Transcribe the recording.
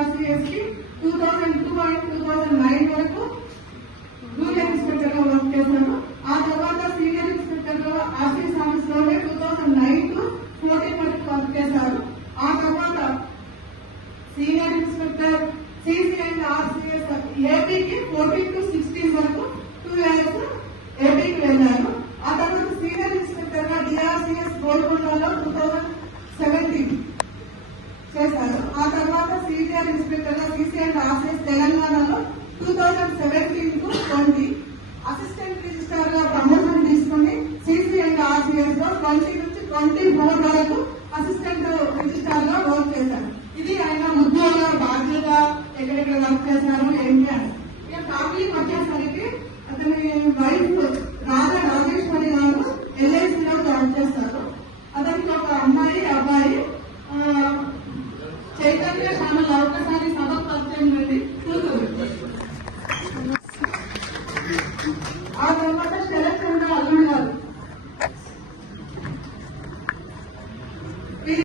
DRCS కి 2002 and 2009 వరకు junior inspector గా వర్క్ చేశాను. ఆ తర్వాత సీనియర్ ఇన్స్పెక్టర్ గా ఆర్సీఎస్ ఆఫీస్ లోనే 2009 టు 14 వరకు వర్క్ చేశారు. ఆ తర్వాత senior inspector CC and RCS ఏపీకి 14 టు 16 వరకు 2 years ఏపీకి వెళ్ళాను. ఆ తర్వాత సీనియర్ ఇన్స్పెక్టర్ గా DRCS గోల్కొండలో 2017 చేశారు. ఆ తర్వాత సీనియర్ ఇన్స్పెక్టర్ గా సిసి అండ్ ఆర్సీఎస్ తెలంగాణలో 2017 టు 20 అసిస్టెంట్ రిజిస్ట్రార్ గా ప్రమోషన్ తీసుకుని సిసి అండ్ ఆర్సీఎస్ లో 20 నుంచి 24 వరకు అసిస్టెంట్ రిజిస్ట్రార్ గా వర్క్ చేశారు. ఇది ఆయన ఉద్యోగ బాధ్యతగా ఎక్కడెక్కడ వర్క్ చేశారు ఏంటి అని.